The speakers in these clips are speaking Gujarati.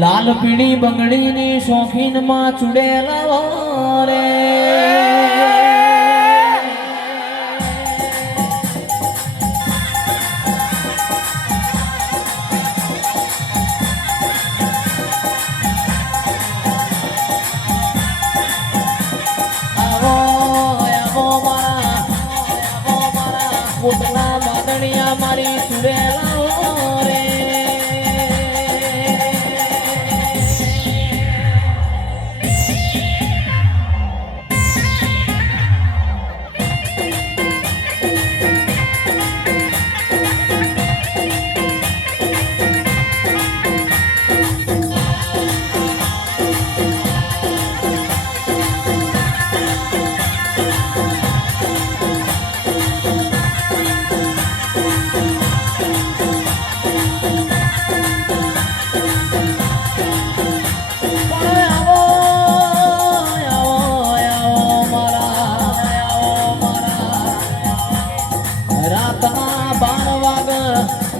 લાલ પીળી બંગડી ની શોખીન માં ચુડેલા રે કોટલા બાદણિયા મારી ચુડેલા રે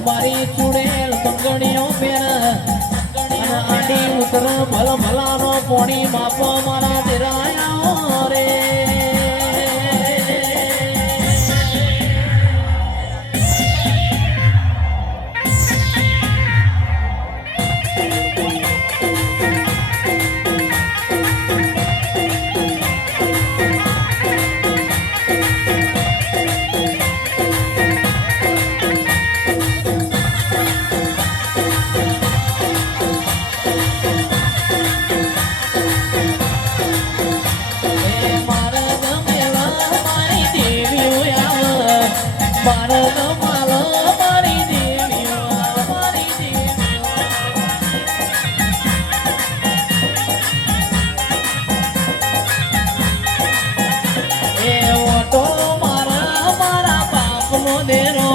મારી ચુડેલ બંગડીઓ પેર આડી ઉતર ભલ ભલાનો પોણી માપ મારા દેરાયા રે ઓટો મારા બાપનો દેરો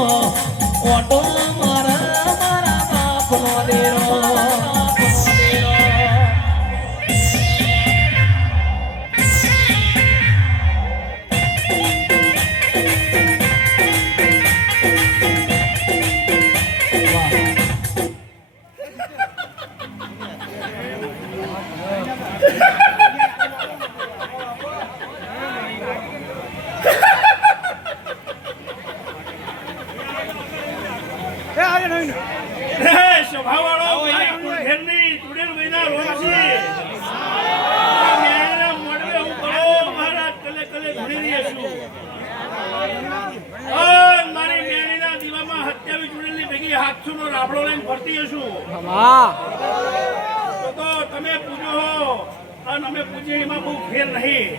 તમે પૂજો અને અમે પૂજીએ એમાં બહુ ફેર નહીં,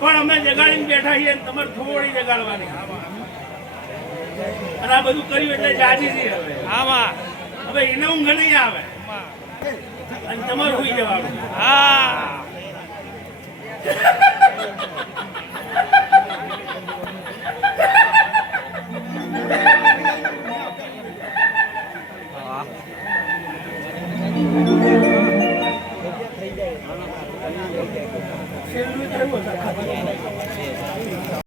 પણ અમે જગાડીને બેઠા છીએ તમારે થોડી જગાડવાની અને આ બધું કર્યું એટલે જાજી છે. હવે એને ઊંઘ નહીં આવે અને તમારે હોઈ જવાનું.